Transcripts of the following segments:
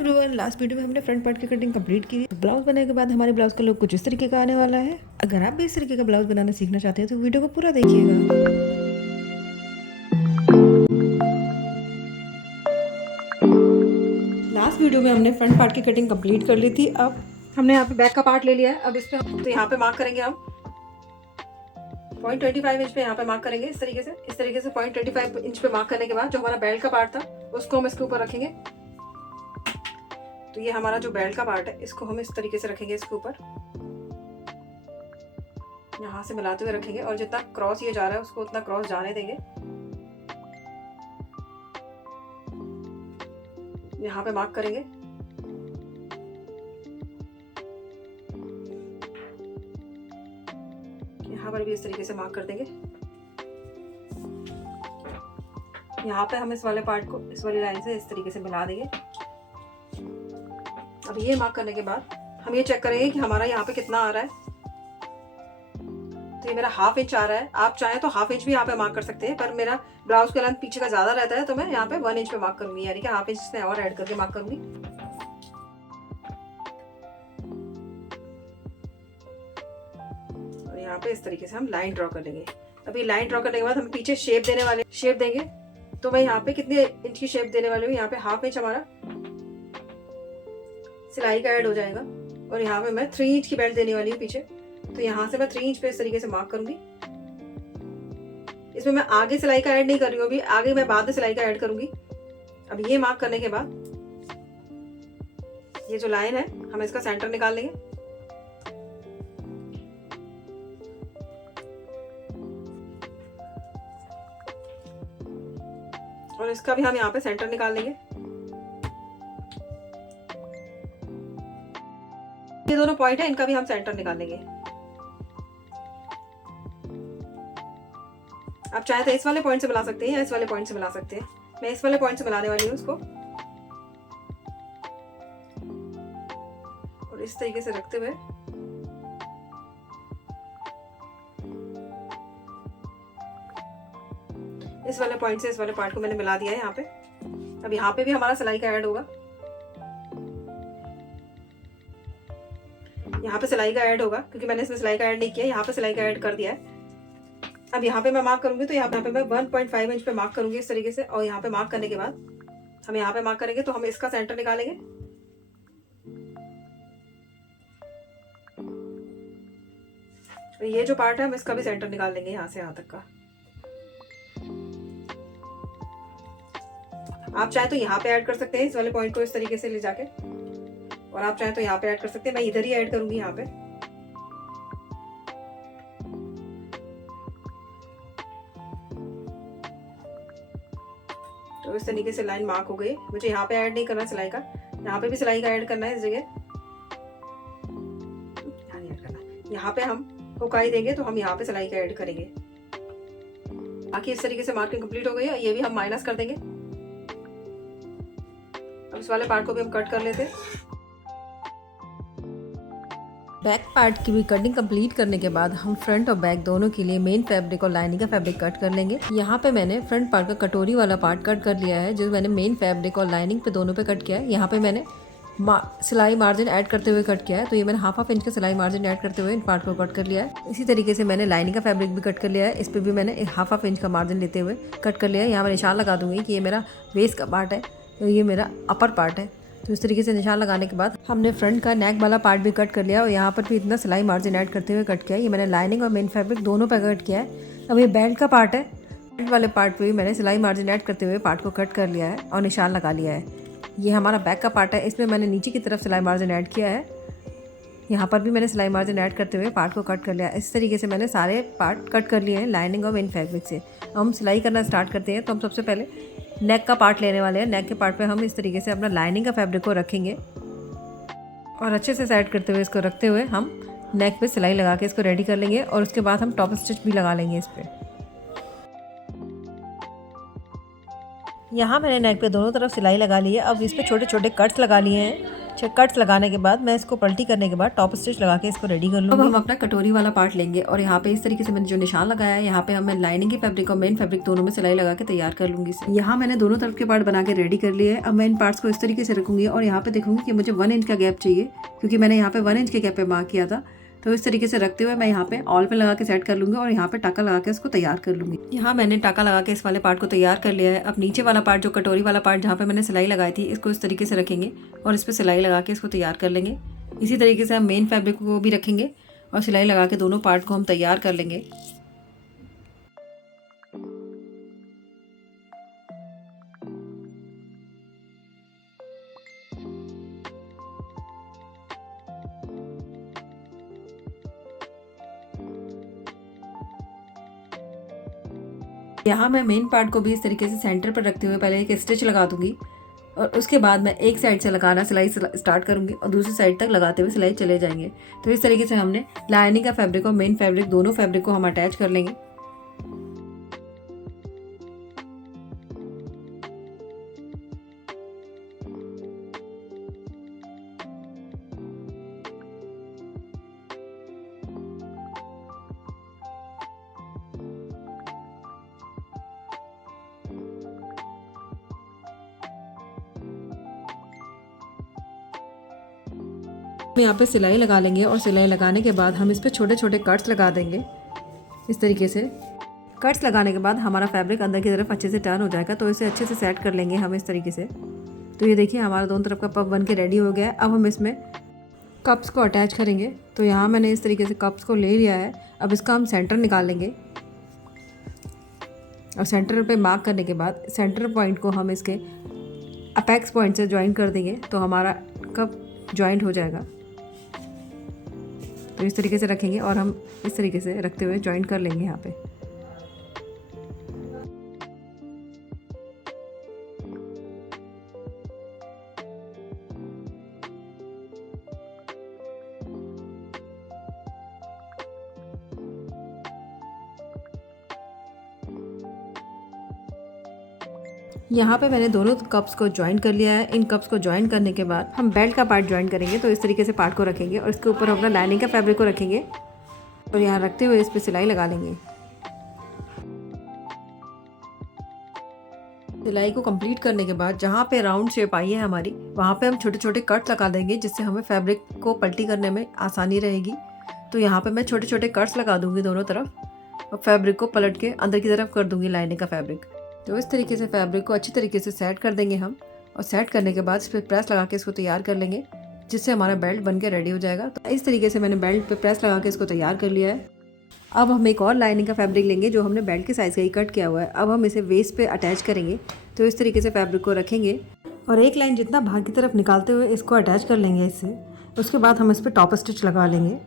Everyone, last video में हमने front part की कटिंग कंप्लीट की। तो ब्लाउज बनाने के बाद हमारे ब्लाउज का लुक कुछ इस तरीके का आने वाला है। अगर आप भी इस तरीके का ब्लाउज बनाना सीखना चाहते हैं तो वीडियो को पूरा देखिएगा। लास्ट वीडियो में हमने फ्रंट पार्ट की कटिंग कंप्लीट कर ली थी। अब हमने यहाँ पे बैक का पार्ट ले लिया है। अब इस पे तो यहाँ पे मार्क करेंगे हम 0.25 इंच पे यहाँ पे मार्क करेंगे इस तरीके से 0.25 इंच पे मार्क करने के बाद जो हमारा बेल्ट का पार्ट था उसको हम इसके ऊपर रखेंगे। तो ये हमारा जो बेल्ट का पार्ट है इसको हम इस तरीके से रखेंगे, इसके ऊपर यहाँ से मिलाते हुए रखेंगे और जितना क्रॉस ये जा रहा है उसको उतना क्रॉस जाने देंगे। यहाँ पे मार्क करेंगे, यहाँ पर भी इस तरीके से मार्क कर देंगे। यहाँ पे हम इस वाले पार्ट को इस वाली लाइन से इस तरीके से मिला देंगे। अब ये मार्क करने के बाद हम ये चेक करेंगे कि हमारा यहाँ पे कितना आ रहा है। तो ये मेरा ½ इंच आ रहा है। आप चाहें तो ½ इंच भी यहाँ पे मार्क कर सकते हैं, पर मेरा ब्लाउज का लेंथ पीछे का ज्यादा रहता है तो मैं यहाँ पे 1 इंच पे मार्क करूंगी, यानी कि ½ इंच इसमें और ऐड करके मार्क करूंगी। और यहाँ पे इस तरीके से हम लाइन ड्रॉ कर लेंगे। अभी लाइन ड्रॉ करने के बाद हम पीछे शेप देने वाले शेप देंगे। तो मैं यहाँ पे कितने इंच की शेप देने वाली हूँ, यहाँ पे ½ इंच हमारा सिलाई का ऐड हो जाएगा। और यहाँ पे मैं 3 इंच की बेल्ट देने वाली हूँ पीछे। तो यहाँ से मैं 3 इंच पे इस तरीके से मार्क करूंगी। इसमें मैं आगे सिलाई का ऐड नहीं कर रही हूँ, अभी आगे मैं बाद में सिलाई का ऐड करूंगी। अब ये मार्क करने के बाद ये जो लाइन है हम इसका सेंटर निकाल लेंगे। और इसका भी हम यहाँ पे सेंटर निकाल लेंगे। ये दोनों पॉइंट है, इनका भी हम सेंटर निकाल लेंगे। आप चाहे तो इस वाले पॉइंट से मिला सकते हैं या इस वाले पॉइंट से मिला सकते हैं। मैं इस वाले पॉइंट से मिलाने वाली हूँ उसको। और इस तरीके से रखते हुए इस वाले पॉइंट से इस वाले पार्ट को मैंने मिला दिया है यहाँ पे। अब यहाँ पे भी हमारा सिलाई का ऐड होगा, यहाँ पे सिलाई का ऐड होगा क्योंकि मैंने इसमें सिलाई का ऐड नहीं किया, यहाँ पे सिलाई का ऐड कर दिया है। अब यहाँ पे मैं मार्क करूंगी तो यहाँ पे मैं 1.5 इंच पे मार्क करूंगी इस तरीके से। और यहाँ पे मार्क करने के बाद हम यहाँ पे मार्क करेंगे तो हम इसका सेंटर निकालेंगे। तो ये जो पार्ट है हम इसका भी सेंटर निकाल लेंगे यहाँ से यहाँ तक का। आप चाहे तो यहाँ पे ऐड कर सकते हैं इस वाले पॉइंट को इस तरीके से ले जाके, और आप चाहे तो यहाँ पे ऐड कर सकते हैं। मैं इधर ही ऐड करूंगी यहाँ पे। तो इस तरीके से लाइन मार्क हो गई। मुझे यहाँ पे ऐड नहीं करना सिलाई का, यहाँ पे भी सिलाई का ऐड करना है इस जगह, यहाँ नहीं ऐड करना। यहाँ पे हम हुकाई देंगे तो हम यहाँ पे सिलाई का ऐड करेंगे। बाकी इस तरीके से मार्किंग कंप्लीट हो गई है। ये भी हम माइनस कर देंगे। अब इस वाले पार्ट को भी हम कट कर लेते हैं। बैक पार्ट की भी कटिंग कंप्लीट करने के बाद हम फ्रंट और बैक दोनों के लिए मेन फैब्रिक और लाइनिंग का फैब्रिक कट कर लेंगे। यहाँ पे मैंने फ्रंट पार्ट का कटोरी वाला पार्ट कट कर लिया है, जो मैंने मेन फैब्रिक और लाइनिंग पे दोनों पे कट किया है। यहाँ पे मैंने सिलाई मार्जिन ऐड करते हुए कट किया है। तो ये मैंने ½ इंच का सिलाई मार्जिन ऐड करते हुए इन पार्ट को कट कर लिया है। इसी तरीके से मैंने लाइनिंग का फैब्रिक भी कट कर लिया है। इस पर भी मैंने ½ इंच का मार्जिन लेते हुए कट कर लिया है। यहाँ मैं निशान लगा दूंगी कि ये मेरा वेस्ट का पार्ट है, तो ये मेरा अपर पार्ट है। तो इस तरीके से निशान लगाने के बाद हमने फ्रंट का नेक वाला पार्ट भी कट कर लिया और यहाँ पर भी इतना सिलाई मार्जिन ऐड करते हुए कट किया है। ये मैंने लाइनिंग और मेन फैब्रिक दोनों पे कट किया है। अब ये बेल्ट का पार्ट है, बेल्ट वाले पार्ट पे भी मैंने सिलाई मार्जिन ऐड करते हुए पार्ट को कट कर लिया है और निशान लगा लिया है। ये हमारा बैक का पार्ट है, इसमें मैंने नीचे की तरफ सिलाई मार्जिन ऐड किया है। यहाँ पर भी मैंने सिलाई मार्जिन ऐड करते हुए पार्ट को कट कर लिया है। इस तरीके से मैंने सारे पार्ट कट कर लिए हैं लाइनिंग और मेन फैब्रिक से। हम सिलाई करना स्टार्ट करते हैं। तो हम सबसे पहले नेक का पार्ट लेने वाले हैं। नेक के पार्ट पे हम इस तरीके से अपना लाइनिंग का फैब्रिक को रखेंगे और अच्छे से साइड करते हुए इसको रखते हुए हम नेक पे सिलाई लगा के इसको रेडी कर लेंगे। और उसके बाद हम टॉप स्टिच भी लगा लेंगे इस पर। यहाँ मैंने नेक पे दोनों तरफ सिलाई लगा ली है। अब इस पर छोटे छोटे कट्स लगा लिए हैं कट्स लगाने के बाद मैं इसको पलटी करने के बाद टॉप स्टिच लगा के इसको रेडी कर लूँगी। अब हम अपना कटोरी वाला पार्ट लेंगे और यहाँ पे इस तरीके से मैंने जो निशान लगाया है, यहाँ पे मैं लाइनिंग के फैब्रिक और मेन फैब्रिक दोनों में सिलाई लगा के तैयार कर लूँगी। यहाँ मैंने दोनों तरफ के पार्ट बना के रेडी कर लिए है। अब मैं इन पार्ट्स को इस तरीके से रखूँगी और यहाँ पे देखूँगी कि मुझे 1 इंच का गैप चाहिए, क्योंकि मैंने यहाँ पे 1 इंच के गैप पे मार्क किया था। तो इस तरीके से रखते हुए मैं यहाँ पे ऑल पे लगा के सेट कर लूँगी और यहाँ पे टाका लगा के इसको तैयार कर लूँगी। यहाँ मैंने टाका लगा के इस वाले पार्ट को तैयार कर लिया है। अब नीचे वाला पार्ट जो कटोरी वाला पार्ट जहाँ पे मैंने सिलाई लगाई थी, इसको इस तरीके से रखेंगे और इस पर सिलाई लगा के इसको तैयार कर लेंगे। इसी तरीके से हम मेन फैब्रिक को भी रखेंगे और सिलाई लगा के दोनों पार्ट को हम तैयार कर लेंगे। यहाँ मैं मेन पार्ट को भी इस तरीके से सेंटर पर रखते हुए पहले एक स्टिच लगा दूंगी और उसके बाद मैं एक साइड से लगाना सिलाई स्टार्ट करूंगी और दूसरी साइड तक लगाते हुए सिलाई चले जाएंगे। तो इस तरीके से हमने लाइनिंग का फैब्रिक और मेन फैब्रिक दोनों फैब्रिक को हम अटैच कर लेंगे। यहाँ पे सिलाई लगा लेंगे और सिलाई लगाने के बाद हम इस पर छोटे छोटे कट्स लगा देंगे। इस तरीके से कट्स लगाने के बाद हमारा फैब्रिक अंदर की तरफ अच्छे से टर्न हो जाएगा, तो इसे अच्छे से सेट कर लेंगे हम इस तरीके से। तो ये देखिए हमारा दोनों तरफ का पफ बन के रेडी हो गया है। अब हम इसमें कप्स को अटैच करेंगे। तो यहाँ मैंने इस तरीके से कप्स को ले लिया है। अब इसका हम सेंटर निकाल लेंगे और सेंटर पे मार्क करने के बाद सेंटर पॉइंट को हम इसके अपेक्स पॉइंट से ज्वाइन कर देंगे, तो हमारा कप ज्वाइंट हो जाएगा। तो इस तरीके से रखेंगे और हम इस तरीके से रखते हुए ज्वाइन कर लेंगे यहाँ पे। यहाँ पे मैंने दोनों कप्स को ज्वाइन कर लिया है। इन कप्स को ज्वाइन करने के बाद हम बेल्ट का पार्ट ज्वाइन करेंगे। तो इस तरीके से पार्ट को रखेंगे और इसके ऊपर अपना लाइनिंग का फैब्रिक को रखेंगे और यहाँ रखते हुए इस पर सिलाई लगा लेंगे। सिलाई को कंप्लीट करने के बाद जहाँ पे राउंड शेप आई है हमारी, वहाँ पे हम छोटे छोटे कट्स लगा देंगे, जिससे हमें फैब्रिक को पलटी करने में आसानी रहेगी। तो यहाँ पे मैं छोटे छोटे कट्स लगा दूँगी दोनों तरफ और फैब्रिक को पलट के अंदर की तरफ कर दूँगी लाइनिंग का फैब्रिक। तो इस तरीके से फैब्रिक को अच्छी तरीके से सेट कर देंगे हम और सेट करने के बाद इस पर प्रेस लगा के इसको तैयार कर लेंगे, जिससे हमारा बेल्ट बन के रेडी हो जाएगा। तो इस तरीके से मैंने बेल्ट पे प्रेस लगा के इसको तैयार कर लिया है। अब हम एक और लाइनिंग का फैब्रिक लेंगे जो हमने बेल्ट के साइज़ का ही कट किया हुआ है। अब हम इसे वेस्ट पे अटैच करेंगे। तो इस तरीके से फैब्रिक को रखेंगे और एक लाइन जितना भाग की तरफ निकालते हुए इसको अटैच कर लेंगे इससे। उसके बाद हम इस पर टॉप स्टिच लगा लेंगे।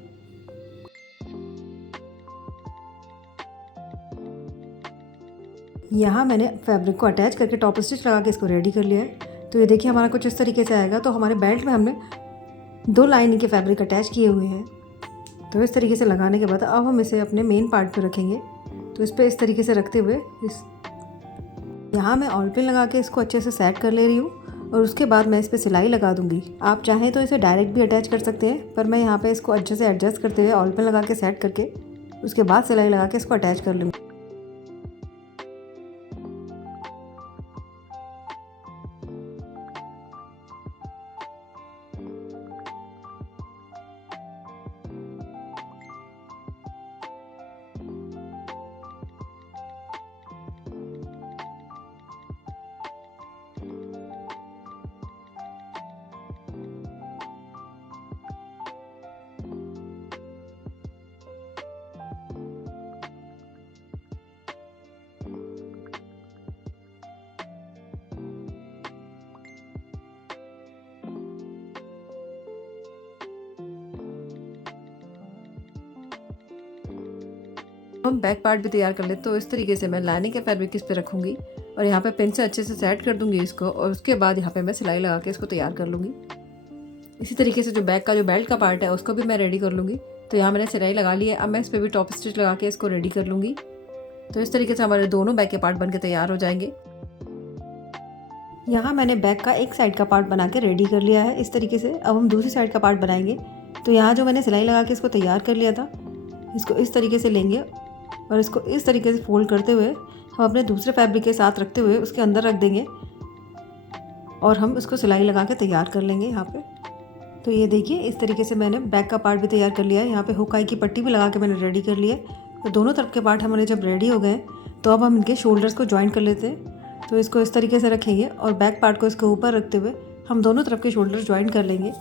यहाँ मैंने फैब्रिक को अटैच करके टॉप स्टिच लगा के इसको रेडी कर लिया है। तो ये देखिए हमारा कुछ इस तरीके से आएगा। तो हमारे बेल्ट में हमने 2 लाइनिंग के फैब्रिक अटैच किए हुए हैं। तो इस तरीके से लगाने के बाद अब हम इसे अपने मेन पार्ट पे रखेंगे। तो इस पर इस तरीके से रखते हुए यहाँ मैं ऑल पिन लगा के इसको अच्छे से सेट कर ले रही हूँ और उसके बाद मैं इस पर सिलाई लगा दूँगी। आप चाहें तो इसे डायरेक्ट भी अटैच कर सकते हैं, पर मैं यहाँ पर इसको अच्छे से एडजस्ट करते हुए ऑल पिन लगा के सेट करके उसके बाद सिलाई लगा के इसको अटैच कर लूँगी। हम बैक पार्ट भी तैयार कर ले। तो इस तरीके से मैं लाइनिंग के फैब्रिक इस पे रखूँगी और यहाँ पे पिन से अच्छे से सेट कर दूँगी इसको और उसके बाद यहाँ पे मैं सिलाई लगा के इसको तैयार कर लूँगी। इसी तरीके से जो बैक का जो बेल्ट का पार्ट है उसको भी मैं रेडी कर लूँगी। तो यहाँ मैंने सिलाई लगा ली है। अब मैं इस पर भी टॉप स्टिच लगा के इसको रेडी कर लूँगी। तो इस तरीके से हमारे दोनों बैक के पार्ट बन के तैयार हो जाएंगे। यहाँ मैंने बैक का एक साइड का पार्ट बना के रेडी कर लिया है इस तरीके से। अब हम दूसरी साइड का पार्ट बनाएंगे। तो यहाँ जो मैंने सिलाई लगा के इसको तैयार कर लिया था, इसको इस तरीके से लेंगे और इसको इस तरीके से फोल्ड करते हुए हम अपने दूसरे फैब्रिक के साथ रखते हुए उसके अंदर रख देंगे और हम इसको सिलाई लगा के तैयार कर लेंगे यहाँ पे। तो ये देखिए इस तरीके से मैंने बैक का पार्ट भी तैयार कर लिया है। यहाँ पे हुक आई की पट्टी भी लगा के मैंने रेडी कर लिया है। तो दोनों तरफ के पार्ट हमारे जब रेडी हो गए तो अब हम इनके शोल्डर्स को ज्वाइन कर लेते हैं। तो इसको इस तरीके से रखेंगे और बैक पार्ट को इसके ऊपर रखते हुए हम दोनों तरफ के शोल्डर्स ज्वाइन कर लेंगे।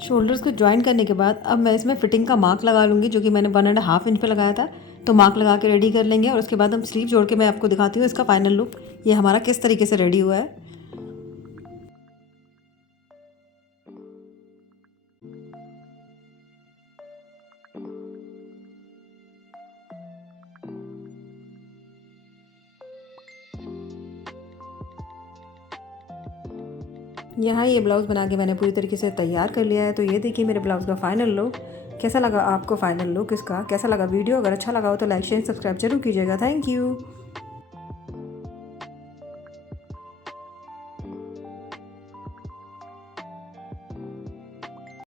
शोल्डर्स को ज्वाइन करने के बाद अब मैं इसमें फिटिंग का मार्क लगा लूँगी, जो कि मैंने 1.5 इंच पे लगाया था। तो मार्क लगा के रेडी कर लेंगे और उसके बाद हम स्लीव जोड़ के मैं आपको दिखाती हूँ इसका फाइनल लुक, ये हमारा किस तरीके से रेडी हुआ है। यहाँ ये ब्लाउज़ बना के मैंने पूरी तरीके से तैयार कर लिया है। तो ये देखिए मेरे ब्लाउज़ का फाइनल लुक। कैसा लगा आपको फाइनल लुक इसका, कैसा लगा वीडियो? अगर अच्छा लगा हो तो लाइक शेयर सब्सक्राइब जरूर कीजिएगा। Thank you.